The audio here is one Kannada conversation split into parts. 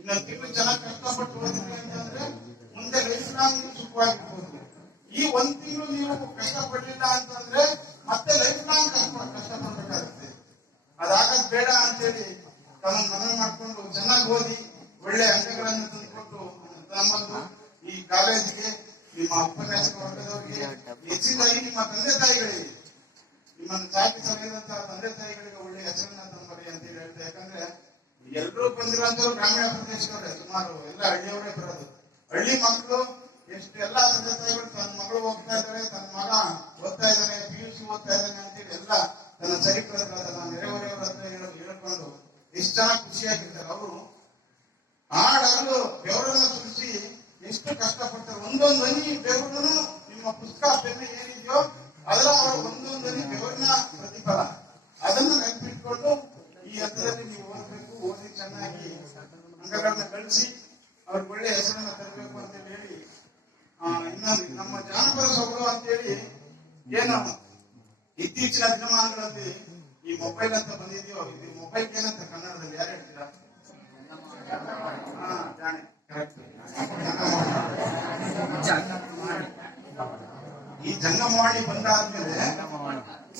ಇನ್ನೊಂದು ತಿಂಗಳು ಚೆನ್ನಾಗಿ ಕಷ್ಟಪಟ್ಟು ಓದಿದ್ರೆ ಅಂತಂದ್ರೆ ಮುಂದೆ ಲೈಫ್ ಲಾಂಗ್ ಸುಖವಾಗಿರ್ಬೋದು. ಈ ಒಂದ್ ತಿಂಗಳು ನೀವು ಕಷ್ಟಪಡಲಿಲ್ಲ ಅಂತಂದ್ರೆ ಮತ್ತೆ ಲೈಫ್ ಲಾಂಗ್ ಕಷ್ಟ ಕಷ್ಟಪಡ್ಬೇಕಾಗುತ್ತೆ. ಅದಾಗದ್ ಬೇಡ ಅಂತೇಳಿ ತಮ್ಮ ಮನವಿ ಮಾಡ್ಕೊಂಡು ಚೆನ್ನಾಗಿ ಓದಿ ಒಳ್ಳೆ ಅಂಕಗಳನ್ನು ತಂದುಕೊಟ್ಟು ತಮ್ಮನ್ನು ಈ ಕಾಲೇಜಿಗೆ ನಿಮ್ಮ ಉಪನ್ಯಾಸಕ ವರ್ಗದವರಿಗೆ ಹೆಚ್ಚಿನದಾಗಿ ನಿಮ್ಮ ತಂದೆ ತಾಯಿಗಳಿಗೆ ನಿಮ್ಮನ್ನು ಸಾಕಿ ಸಲಹಿದಂತಹ ತಂದೆ ತಾಯಿಗಳಿಗೆ ಒಳ್ಳೆ ಹೆಸರನ್ನ ತಂಬರಿ ಅಂತ ಹೇಳಿ ಹೇಳ್ತಾ ಯಾಕಂದ್ರೆ ಎಲ್ಲರೂ ಬಂದಿರುವಂತವ್ರು ಗ್ರಾಮೀಣ ಪ್ರದೇಶದವರೇ, ಸುಮಾರು ಎಲ್ಲ ಹಳ್ಳಿಯವರೇ ಬರೋದು. ಹಳ್ಳಿ ಮಕ್ಕಳು ಎಷ್ಟು ಎಲ್ಲ ತಂದೆ ತಾಯಿಗಳು ತನ್ನ ಮಗಳು ಹೋಗ್ತಾ ಇದ್ದಾರೆ, ತನ್ನ ಮಗ ಓದ್ತಾ ಇದ್ದಾನೆ ಪಿ ಯು ಸಿ ಓದ್ತಾ ಇದ್ದಾನೆ ಅಂತೇಳಿ ಎಲ್ಲ ತನ್ನ ಸರಿಪಡಗಳ ತನ್ನ ನೆರೆಹೊರೆಯವರ ಹತ್ರ ಹೇಳ- ಹೇಳ್ಕೊಂಡು ಎಷ್ಟು ಜನ ಖುಷಿಯಾಗಿರ್ತಾರೆ ಅವರು ಹಾಡಲು ಬೆವರನ್ನ ಸುರಿಸಿ ಎಷ್ಟು ಕಷ್ಟಪಡ್ತಾರೆ ಒಂದೊಂದು ಹನಿ ಬೆವರನ್ನು ನಿಮ್ಮ ಪುಸ್ತಕ ಪೆನ್ನು ಏನಿದೆಯೋ ಅದರ ಅವರ ಒಂದೊಂದು ಹನಿ ಬೆವರಿನ ಪ್ರತಿಫಲ ಅದನ್ನು ನೆನಪಿಟ್ಕೊಂಡು ಈ ಹಂತದಲ್ಲಿ ನೀವು ಓದಬೇಕು ಓದಿ ಚೆನ್ನಾಗಿ ಅಂಕಗಳನ್ನ ಗಳಿಸಿ ಅವ್ರಿಗೆ ಒಳ್ಳೆ ಹೆಸರನ್ನ ತರಬೇಕು ಅಂತ ಹೇಳಿ ಆ, ಇನ್ನೊಂದು ನಮ್ಮ ಜಾನಪದ ಸೊಗಡು ಅಂತೇಳಿ ಏನು ಇತ್ತೀಚಿನ ದಿನಮಾನಗಳಲ್ಲಿ ಈ ಮೊಬೈಲ್ ಅಂತ ಬಂದಿದೆಯೋ ಇದು ಮೊಬೈಲ್ ಏನಂತ ಕನ್ನಡದಲ್ಲಿ ಯಾರು ಹೇಳ್ತೀರಾ? ಈ ಜಂಗಮವಾಣಿ ಬಂದಾದ್ಮೇಲೆ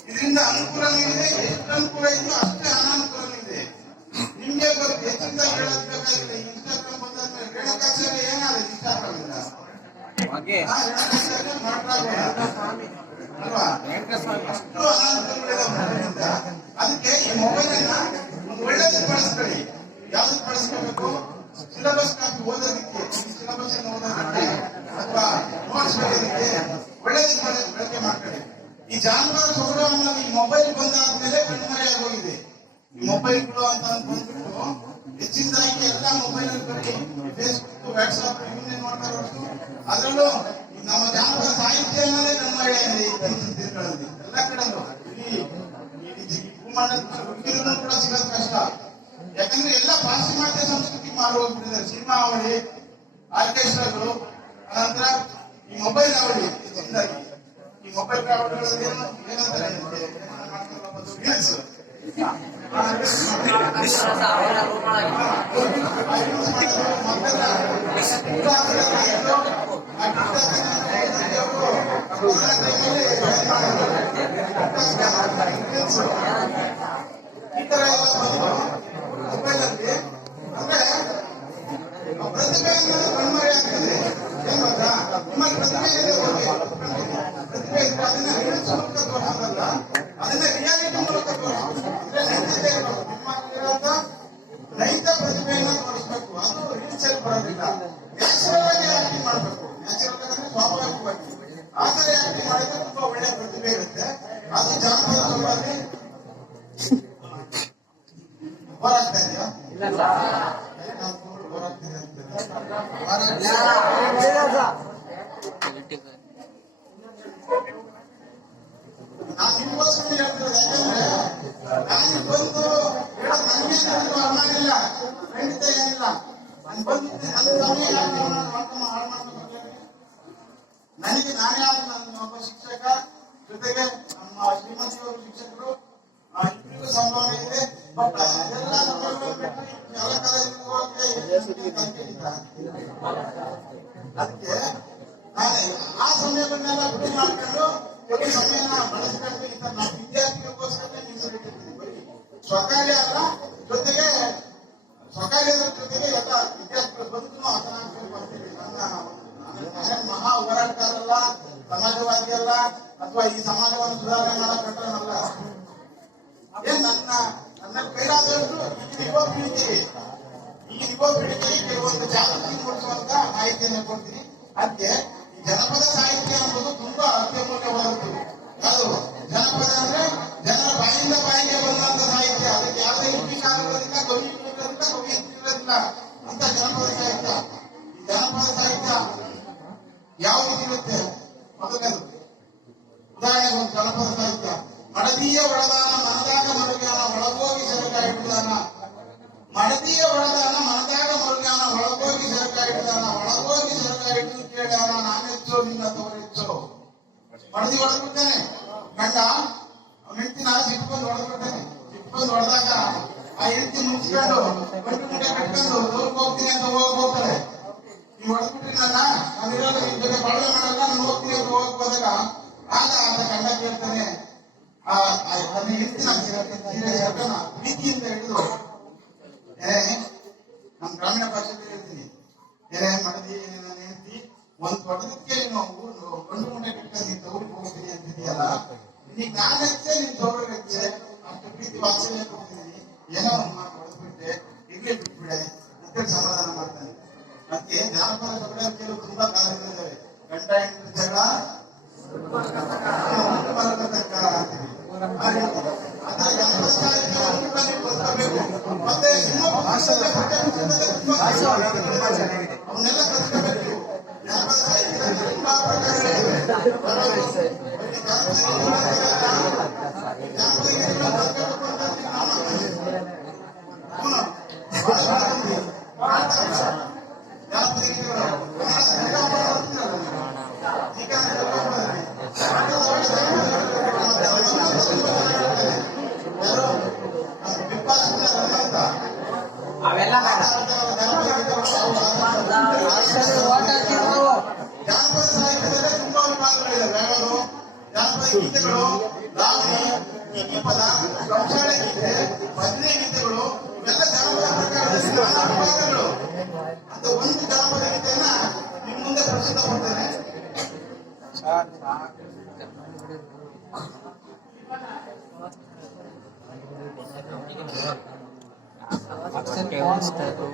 ಇದರಿಂದ ಅನುಕೂಲ ಇದೆ ಎಷ್ಟು ಅನುಕೂಲ ಇದೆಯೋ ಅಷ್ಟೇ ಅನಾನುಕೂಲವಿದೆ. ಇದೆ ನಿಮ್ಗೆ ಗೊತ್ತು ಹೆಚ್ಚಿನ ಹೇಳೋದ್ ಬೇಕಾಗಿಲ್ಲ ಈ ಇನ್ಸ್ಟಾಗ್ರಾಮ್ ಬಂದಾದ್ಮೇಲೆ ರೇಣುಕಾಚಾರ್ಯ ಏನಾದ್ರು ಇನ್ಸ್ಟಾಗ್ರಾಮ್ ಇಂದ ಮಾಡ್ರಾಗ. ಅಲ್ವಾ ಅಷ್ಟು. ಅದಕ್ಕೆ ಈ ಮೊಬೈಲ್ ಅನ್ನ ಒಂದು ಒಳ್ಳೆದಕ್ಕೆ ಬಳಸ್ಕೊಳ್ಳಿ ಯಾವ್ದಕ್ಕೆ ಬಳಸ್ಕೋಬೇಕು ಸಿಲೆಬಸ್ ಕಾಪಿ ಓದೋದಕ್ಕೆ ಸಿಲೆಬಸ್ ಓದೋದಕ್ಕೆ ಅಥವಾ ನೋಟ್ಸ್ ಬರೆಯೋದಕ್ಕೆ ಒಳ್ಳೆದಕ್ಕೆ ಬಳಕೆ ಮಾಡ್ಕೊಳ್ಳಿ ಈ ಜಾನುವಾರು ಅನ್ನೋದು ಈ ಮೊಬೈಲ್ ಬಂದಾದ್ಮೇಲೆ ಕಣ್ಮರೆಯಾಗಿ ಹೋಗಿದೆ ಈ ಮೊಬೈಲ್ಗಳು ಅಂತ ಅಂದ್ಕೊಂಡ್ಬಿಟ್ಟು ಹೆಚ್ಚಿನದಾಗಿ ಎಲ್ಲ ಮೊಬೈಲ್ ಬರೀ ಫೇಸ್ಬುಕ್ ವಾಟ್ಸ್ಆಪ್ ಇವನ್ನೇ ನೋಡ್ತಾ ಹೊರತು ಅದರಲ್ಲೂ ನಮ್ಮ ಜಾನಪದ ಸಾಹಿತ್ಯ ಅನ್ನೋದೇ ನಮ್ಮ ಎಲ್ಲ ಕಡೆ ಹುಡುಗಿರನ್ನು ಕೂಡ ಸಿಗೋದು ಕಷ್ಟ. ಯಾಕಂದ್ರೆ ಎಲ್ಲ ಪಾಶ್ಚಿಮಾತ್ಯ ಸಂಸ್ಕೃತಿ ಮಾರು ಹೋಗ್ಬಿಟ್ಟಿದ್ದಾರೆ ಸಿನಿಮಾ ಅವಳಿ ಆರ್ಕೆಸ್ಟ್ರಾಗಳು ಅನಂತರ ಈ ಮೊಬೈಲ್ ಅವಳಿ ಈ ಮೊಬೈಲ್ ಅವಳಿಗಳಲ್ಲಿ ಈ ನಾನು ಬಂದು ನನಗೆ ಹಾಳು ಮಾಡ್ಕೊಬೇಕು? ನನಗೆ ನಾನೇ ಆದ ನನ್ನ ಒಬ್ಬ ಶಿಕ್ಷಕ ಜೊತೆಗೆ ನಮ್ಮ ಶ್ರೀಮತಿಯವರು ಶಿಕ್ಷಕರು ಆ ಇಬ್ಬರಿಗೂ ಸಂಭಾವನೆ ಇದೆ ಬಟ್ ಅದೆಲ್ಲ ನೋಡ್ಕೊಂಡು ಬಿಟ್ಟು ಎಲ್ಲ ಕಾಲೇಜಿಗೆ ಹೋಗಕ್ಕೆ ಎಷ್ಟು ನಂಬಿಕೆ ಇಲ್ಲ. ಅದಕ್ಕೆ ಆ ಸಮಯಗಳನ್ನೆಲ್ಲ ಬಿಡು ಮಾಡ್ಕೊಂಡು ಕೆಲವು ಸಮಯನ ಬಳಸ್ಕೊಂಡು ಇಂಥ ನಾವು ವಿದ್ಯಾರ್ಥಿಗಳಿಗೋಸ್ಕರ ಮೀಸಲಿಟ್ಟಿರ್ತೀವಿ ಸ್ವಕಾರ್ಯ ಅಲ್ಲ, ಜೊತೆಗೆ ಸ್ವಕಾರ್ಯದ ಜೊತೆಗೆ ಎಲ್ಲ ವಿದ್ಯಾರ್ಥಿಗಳು ಬಂದು ಹಸನಾಗ್ಕೊಂಡು ಬರ್ತೀವಿ. ನನ್ನ ಮಹಾ ಹೋರಾಟಗಾರಲ್ಲ ಸಮಾಜವಾದಿ ಅಲ್ಲ, ಅಥವಾ ಈ ಸಮಾಜವನ್ನು ಸುಧಾರಣೆ ಮಾಡೋ ಅದೇ ನನ್ನ ನನ್ನ ಕೈಲಾದಷ್ಟು ಈಗಿನ ಮಾಹಿತಿಯನ್ನು ಕೊಡ್ತೀನಿ ಈ ಜನಪದ ಸಾಹಿತ್ಯ ಅನ್ನೋದು ತುಂಬಾ ಅದು ಜನಪದ ಅಂದ್ರೆ ಜನರ ಬಾಯಿಂದ ಬಾಯಿಗೆ ಬಂದಂತ ಸಾಹಿತ್ಯ ಅದಕ್ಕೆ ಯಾವುದೇ ಅಂತ ಜನಪದ ಸಾಹಿತ್ಯ ಈ ಜನಪದ ಸಾಹಿತ್ಯ ಯಾವುದು ರೀತಿ ಇರುತ್ತೆ ಜನಪದ ಸಾಹಿತ್ಯ ಮಡದಿಯ ಒಳದಾನ ಮನದಾಗ ಮಡಗಾನ ಒಳಗೋಗಿ ಸರಕಾರ ಮಡದಿಯ ಹೊಡೆದಿ ಹೊಡೆದ್ಬಿಡ್ತಾನೆ ಗಂಡ, ಅವ್ನ ಹೆಂಡತಿನ ಸಿಟ್ಕೊಂಡು ಹೊಡೆದ್ಬಿಡ್ತಾನೆ ಸಿಟ್ಕೊಂಡು ಹೊಡೆದಾಗ ಆ ಹೆಂಡತಿ ಮುಗಿಸ್ಕೊಂಡು ಗಂಟು ಮುಂದೆ ಕಟ್ಕೊಂಡು ಊರ್ಗ್ ಹೋಗ್ತೀನಿ ಅಂತ ಹೋಗ್ ಹೋಗ್ತಾರೆ ನೀವು ಹೊಡೆದ್ಬಿಟ್ರಿ ನಾನು ಇರೋದ ನಿಮ್ ಜೊತೆ ಬಳಕೆ ಮಾಡಲ್ಲ ನಾನು ಹೋಗ್ತೀನಿ ಅಂತ ಹೋಗಕ್ ಹೋದಾಗ ಆಗ ಆತ ಗಂಡ ಕೇಳ್ತಾನೆ, ಆ ಹೆಂಡತಿ ನಾನು ಸೆರಕನ ಪ್ರೀತಿಯಿಂದ ಹಿಡಿದು ಏ ನಮ್ಮ ಗ್ರಾಮೀಣ ಭಾಷೆಯಲ್ಲಿ ಹೇಳ್ತೀನಿ. ಏನೇ ಮಾಡಿದಿ ಒಂದ್ ಹೊಡೆದಕ್ಕೆ ನೀನು ಒಂದು ನೀನ್ ತಗೊಂಡು ಹೋಗ್ತೀನಿ ಅಂತಿದೆಯಲ್ಲ? ನೀ ಕಾಲಕ್ಕೆ ನೀನ್ ತಗೊಳ್ಳೋದಕ್ಕೆ ಅಷ್ಟು ಪ್ರೀತಿ ವಾತ್ಸಲ್ಯ ಕೊಡ್ತೀನಿ. ಏನೋ ಒಂದು ಮಾತು ಹೊಡೆದ್ಬಿಟ್ಟೆ ಇರ್ಲಿ ಬಿಟ್ಬಿಡೆ ಅಂತ ಸಮಾಧಾನ ಮಾಡ್ತಾನೆ. ಮತ್ತೆ ಜಾನಪದ ಕೇಳಿ ತುಂಬಾ ಕಾಲಗಳಿದ್ದಾವೆ ಗಂಡ ಹೆಂಡತಿ ಜಗಳ ಮಲಗತಕ್ಕ ಅಂತೀವಿ. ಪ್ರಕಾರಗಳಿವೆ. ಬರೋದು. ಗೀತೆಗಳು ಲಾವಣಿ ಪದ ಕಂಸಾಳೆ ಗೀತೆ, ಭಜನೆ ಗೀತೆಗಳು, ಇವೆಲ್ಲ ಜಾನಪದ ಪ್ರಕಾರದಲ್ಲಿ ನಾನಾ ವಿಭಾಗಗಳು ಅಂತ ಒಂದು ಜಾನಪದ ಗೀತೆಯನ್ನ ನಿಮ್ ಮುಂದೆ ಪ್ರಸ್ತುತ ಮಾಡ್ತೇನೆ ಅಕ್ಷರ ಕೇಳಿಸ್ತಾ ಇತ್ತು.